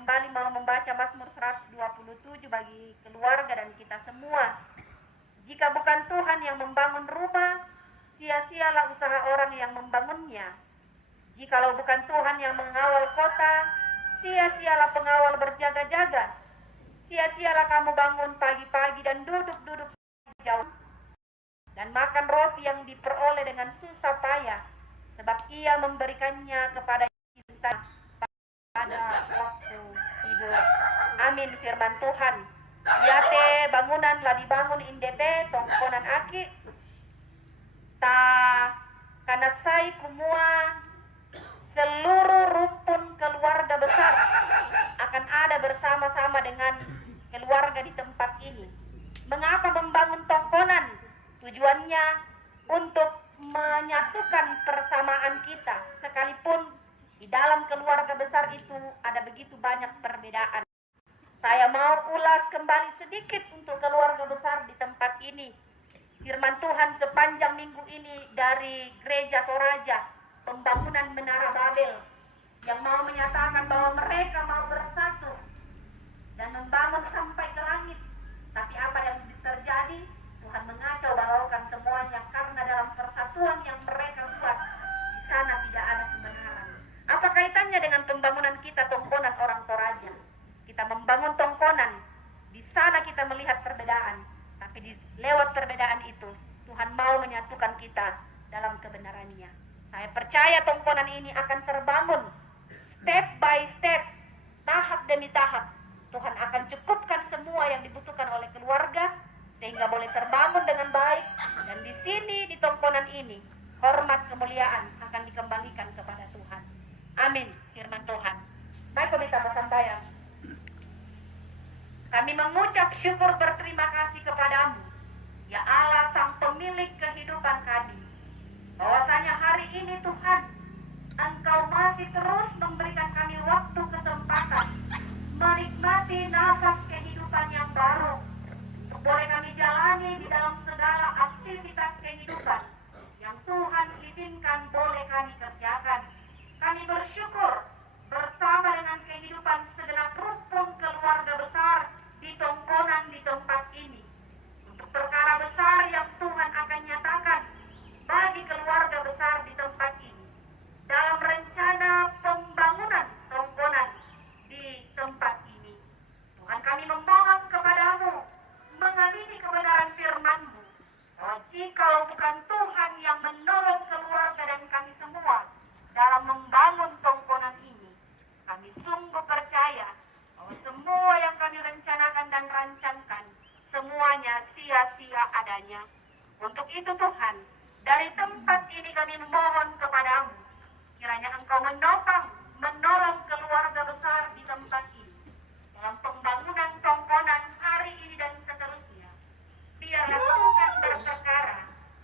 kembali mau membaca Mazmur 127 bagi keluarga dan kita semua. Jika bukan Tuhan yang membangun rumah, sia-sialah usaha orang yang membangunnya. Jikalau bukan Tuhan yang mengawal kota, sia-sialah pengawal berjaga-jaga. Sia-sialah kamu bangun pagi-pagi dan duduk-duduk jauh dan makan roti yang diperoleh dengan susah payah, sebab ia memberikannya kepada kita pada waktu tidur. Amin firman Tuhan. Yate bangunan lah dibangun indete tongkonan aki ta kanasai kumua seluruh rukun keluarga besar akan ada bersama-sama dengan keluarga di tempat ini. Mengapa membangun tongkonan? Tujuannya untuk menyatukan persamaan kita, sekalipun di dalam keluarga besar itu ada begitu banyak perbedaan. Saya mau ulas kembali sedikit untuk keluarga besar di tempat ini. Firman Tuhan sepanjang minggu ini dari Gereja Toraja, pembangunan Menara Babel, yang mau menyatakan bahwa mereka mau bersatu dan membangun sampai ke langit. Tapi apa yang terjadi? Tuhan mengacau bawakan semuanya karena dalam persatuan yang mereka buat di sana tidak ada kebenaran. Apa kaitannya dengan pembangunan kita tongkonan orang Toraja? Kita membangun tongkonan, di sana kita melihat perbedaan, tapi lewat perbedaan itu Tuhan mau menyatukan kita dalam kebenarannya. Saya percaya tongkonan ini akan terbangun step by step, tahap demi tahap. Tuhan akan cukupkan semua yang dibutuhkan oleh keluarga sehingga boleh terbangun dengan baik, dan di sini di tongkonan ini hormat kemuliaan akan dikembalikan kepada Tuhan. Amin firman Tuhan. Baik, komita bersambayang. Kami mengucap syukur berterima kasih kepadamu, ya Allah sang pemilik kehidupan kami. Bahwasanya hari ini Tuhan, Engkau masih terus memberikan kami waktu kesempatan menikmati nafas kehidupan yang baru. Boleh kami jalani di dalam segala aktivitas kehidupan yang Tuhan izinkan boleh kami kerjakan. Kami bersyukur bersama dengan kehidupan segenap rukun keluarga besar di tongkonan di tempat ini, untuk perkara besar yang Tuhan akan nyatakan bagi keluarga besar di tempat ini dalam rencana pembangunan tongkonan di tempat ini. Tuhan, kami memohon kepadamu mengamini kebenaran firman-Mu, bahwa jikalau bukan Tuhan yang menolong keluarga dan kami semua dalam membangun tongkonan ini, kami sungguh percaya bahwa semua yang kami rencanakan dan rancangkan semuanya sia-sia adanya. Untuk itu Tuhan, dari tempat ini kami memohon kepadamu, kiranya Engkau menolong keluarga besar di tempat ini dalam pembangunan tongkonan hari ini dan seterusnya. Biarlah Tuhan berperkara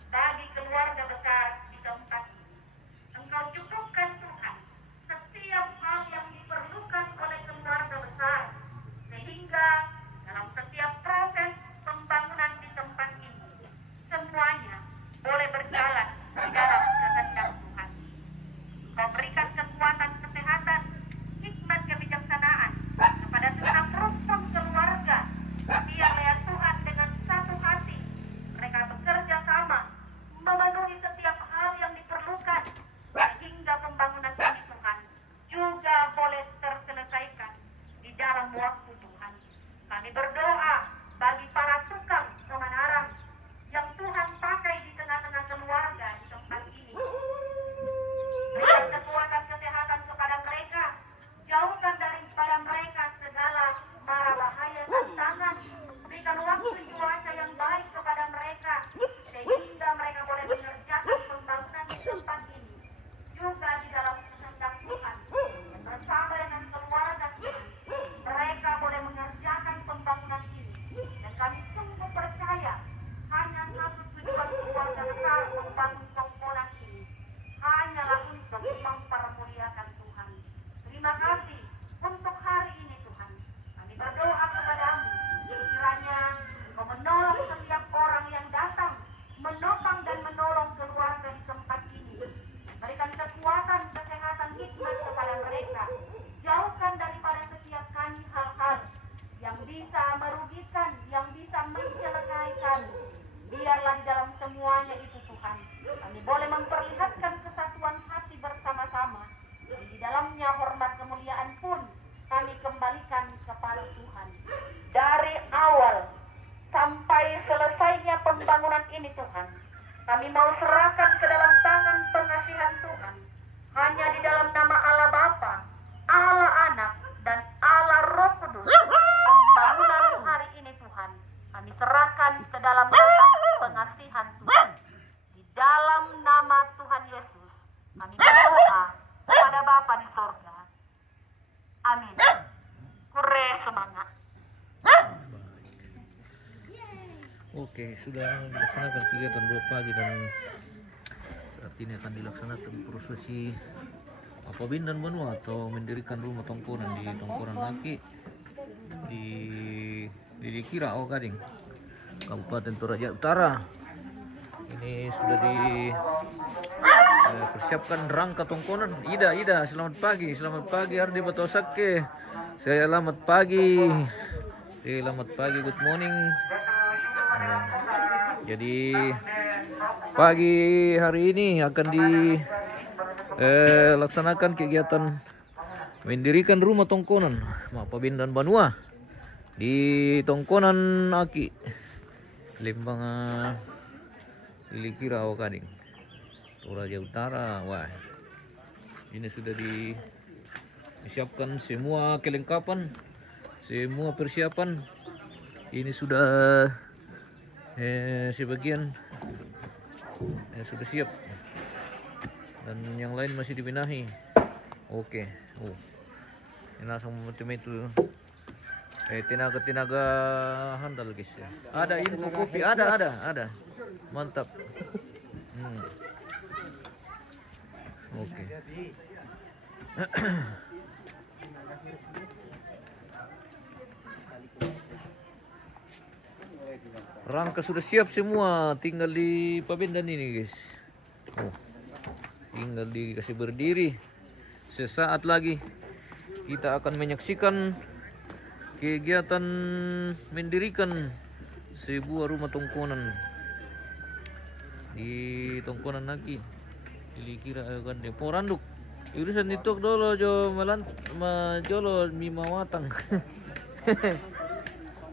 bagi keluarga besar di tempat ini. Engkau cukupkan Tuhan setiap hal yang diperlukan oleh keluarga besar, sehingga dalam setiap proses pembangunan di tempat ini semuanya boleh Oke, sudah dilaksanakan kegiatan 2 pagi dan saat ini akan dilaksanakan prosesi pabindan benua atau mendirikan rumah tongkonan di Tongkonan Aki di Kira Gading, Kabupaten Toraja Utara. Ini sudah persiapkan rangka tongkonan. Ida, selamat pagi Ardi Batosake. Selamat pagi, good morning. Jadi pagi hari ini akan dilaksanakan kegiatan mendirikan rumah tongkonan pabindan banua di Tongkonan Aki, Lembang Ilikira Gading, Toraja Utara. Wah, ini sudah disiapkan semua kelengkapan, semua persiapan. Ini sudah sebagian sudah siap dan yang lain masih dibenahi. Oke. Ini langsung macam itu. Tenaga handal guys ya. Ada info kopi, ada. Mantap. Oke. Rangka sudah siap semua, tinggal di pabindan ini guys. Tinggal dikasih berdiri. Sesaat lagi kita akan menyaksikan kegiatan mendirikan sebuah rumah tongkonan di Tongkonan Aki, Ilikira Gading, Poranduk. Urusan itu dulu jo majolo mimawatang.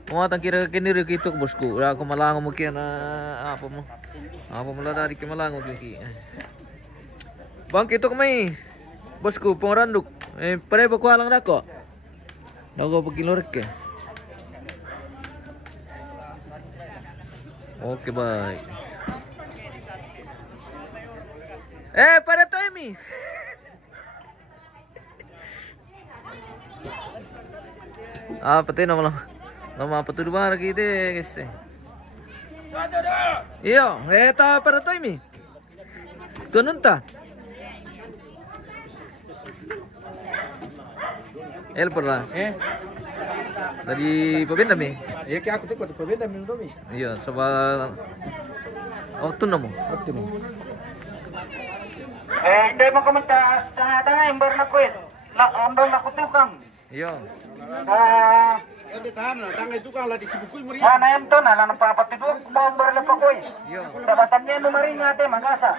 Mawatang kira keniri kitu bosku. Udah aku malango mungkin apa mo dari kemalango ki. Bang kitu kami. Bosku Poranduk. Pare ba ko halang nako. Nago pagilorek ke. Oke, baik. Pada to emi. Apa teh nama apa tuh dua lagi deh guys. Iyo, eta pada to emi. Tununta. Pernah. Dari pabindan mi. Iya, kayak aku tuh pabindan mi Romi. Iya, soal waktu namo. Hindi mo kumunta tanga imbar na ko ondong na kutukang. Iya. Ate tahan na, tangay tukang lah disibukuy mo rin. Na yun to na lang papatiduk mo imbar na pa ko. Iya. Sabatan niya numaring ate magasa.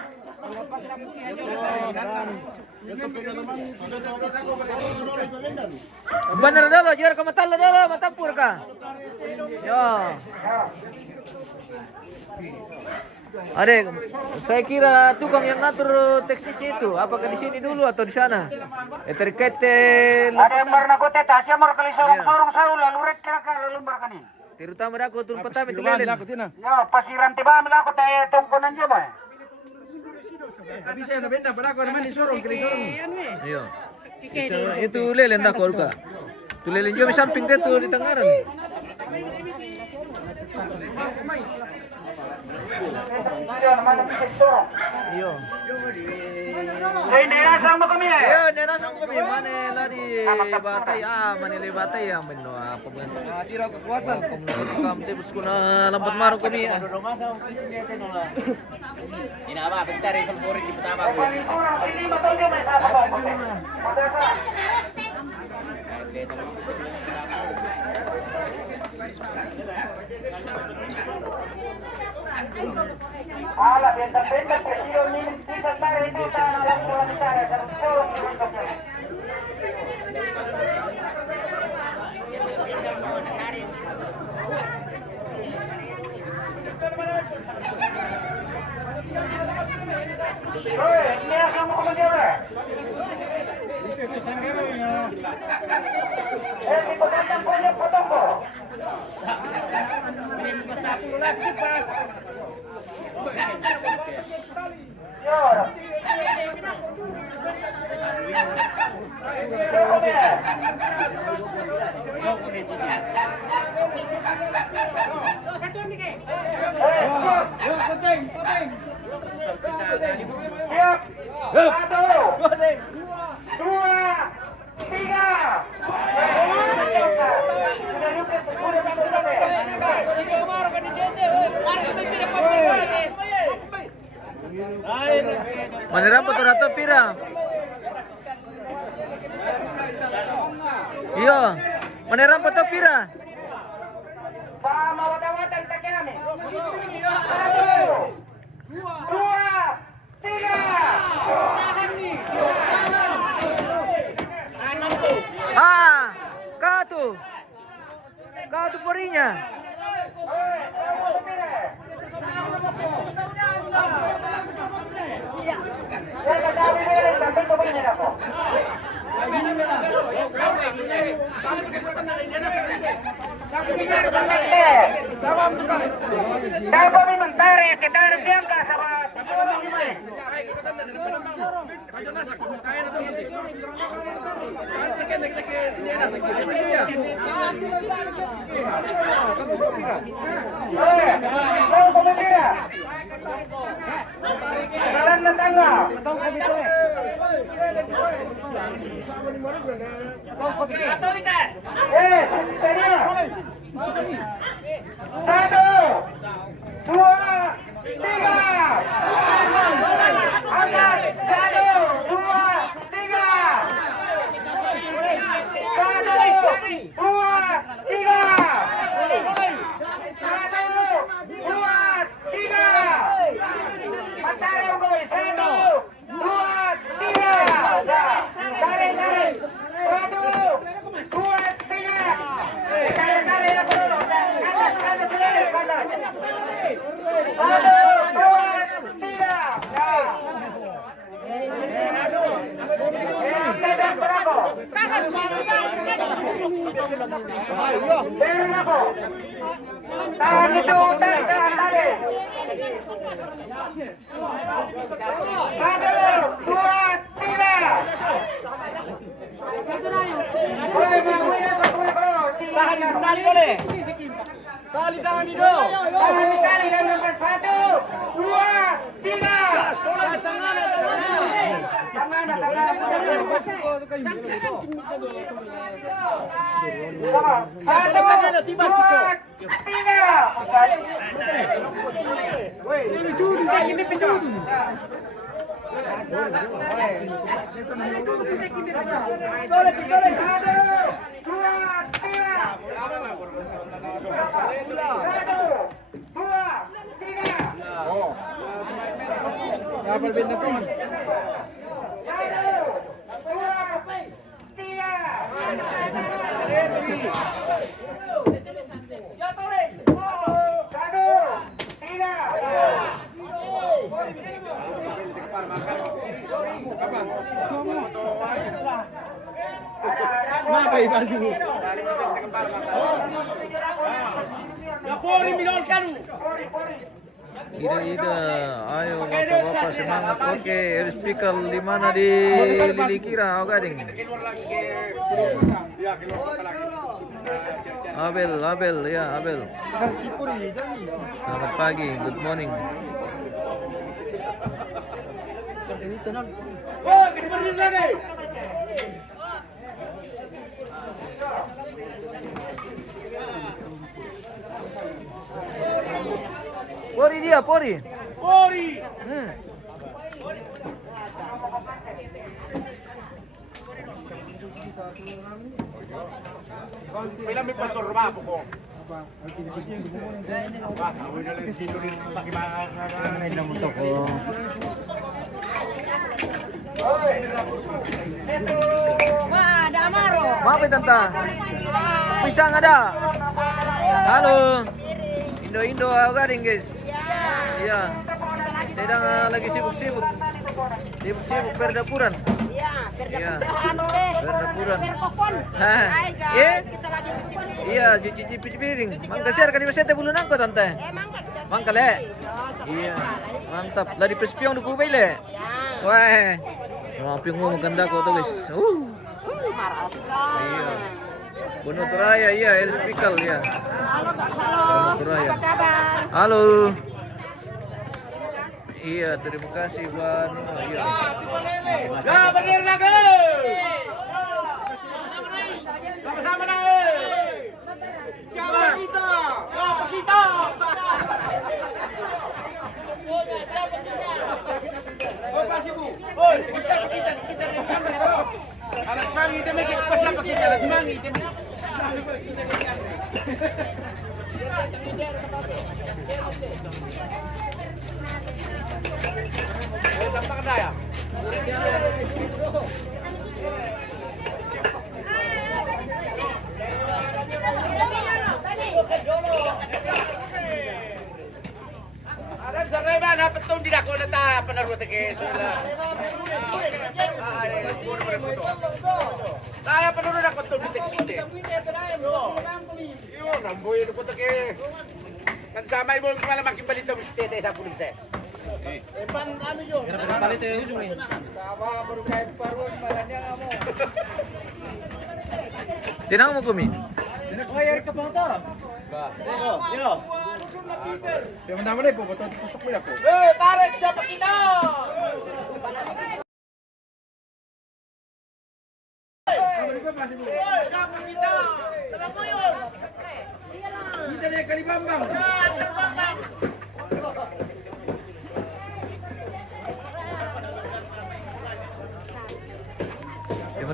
Bener dulu, jual ke mata dulu, matampur ka. Yo. Adek, saya kira tukang yang ngatur teknis itu, apakah di sini dulu atau di sana? Terkait Ada imbar na ko teta, siya mo kali sorong-sorong sa lalu rek kira lalu imbar kanin. terutama aku turun pertama itu lelen. Yo, pasiran tiba ambil ako tayo tongkonan niya ba? Tapi saya na benda pada aku naman ni sorong kali sorong. Iya. Itu lelen dah kau ka. Tu lelen juga samping dia tu di tengaran. Iya. Hindi asang mo kami Iya, nerasang kami mana lah di batai manili batai yang meno apa bukan. Tira kekuatan. Kami tebus kuna lambat maru kami. Ini apa? Bentar ya sempuri di pertama aku. Ini betul dia may sama ba? Ala, benta-benta, presyo minit kita tayo ito sa nalang tayo sa sorong minuto niya. Hoy, ini asal mo kemudian ba? Di pagkatang po niya potong ko. Satu Mana rambut orang tu pira? Iya. Mana rambut tu pira? Sama wata-wata kita kene. 1, 2, 3. Ah, kau tu porinya. Dapat mentari kita harus diangkat sama jalan tetangga. Sedia. 1, 2, 3. Angkat. 1, 2, 3. 1, 2, 3. 1, 2, 3. Matahari ang gawin. 1, 2, 3. Tarik. 1, 2, 3. Tarik na po. Kanan sila. Kanan. 1, 2, 3. Kanan pa ako. Meron ako. Tahan ito. Tahan. 1, 2, 3. Boleh mengawin sa puno. Tahan yung tali boleh. Tali tahan dito. Tahan yung tali dan lepas 1, 2, 3. Tangan. Ida, ayo bapak-bapak semangat. Oke, speaker di mana di Lilikira, gading. Abel, ya Abel. Selamat pagi, good morning. Oh, kasih berdiri lagi. Pori dia, Pori. Pila may paturba po ko. Wah, uwi na lang dito rin pakimangan. Wah, ada Amaro. Maaf ya tante. Pisang ada. Halo. Indo gading guys. Iya. Sedang lagi sibuk-sibuk. Sibuk berdapuran. Iya. Berdapuran. Hai guys. Kita lagi cuci. Iya, cuci piring. Mangga share kan masete bulu nangko tante. Mangga le. Iya. Mantap. Lah di pespiong du kubay le. Wah. Mapiong mo maganda ko to guys. Iya. Bunut Raya, iya, El Spikal ya. Halo, Bunut Raya. apa kabar? Halo. Iya, terima kasih Ban. Iya. Ya, berdiri lagi. Sama-sama naik. Siapa kita? Siapa kita? Oh, kasih Bu. mangi demi pas lang pakikilat mangi demi. Eh, tampak na ya. Alam sa Rema, napatong din ako na ta panarwa take sula. Ay, puro mo rin kaya panuro na ko to dito. Yo, ramboy ko take. Kan samay mo kala makibalito mistete sa pulse. Eh pan ano yo? Palit yo ujung ni. Tawa baru kay parun malanya amo. Tinang mo kumi. Bayar ka pa to. Yo. Yung naman ay po, bato tusok mo ako. Eh, tarik siya pakita.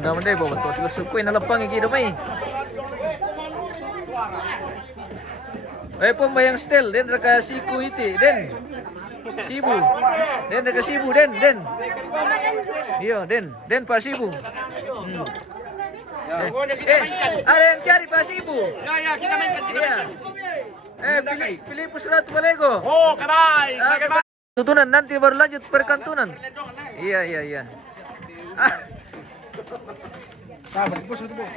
Daman deh bawa tuh sukuin nalapang iki damay. Pembayang stel den raka siku iti den. Sibu. Den raka sibu den. Iya den Pak Sibu. Ada yang cari Pak Sibu. Ya, kita mainkan, kita mainkan. Pilih Pusrat Balego. Oh, kabay, kabay. Tutunan nanti baru lanjut perkantunan. Iya. Sabar, bos itu bos.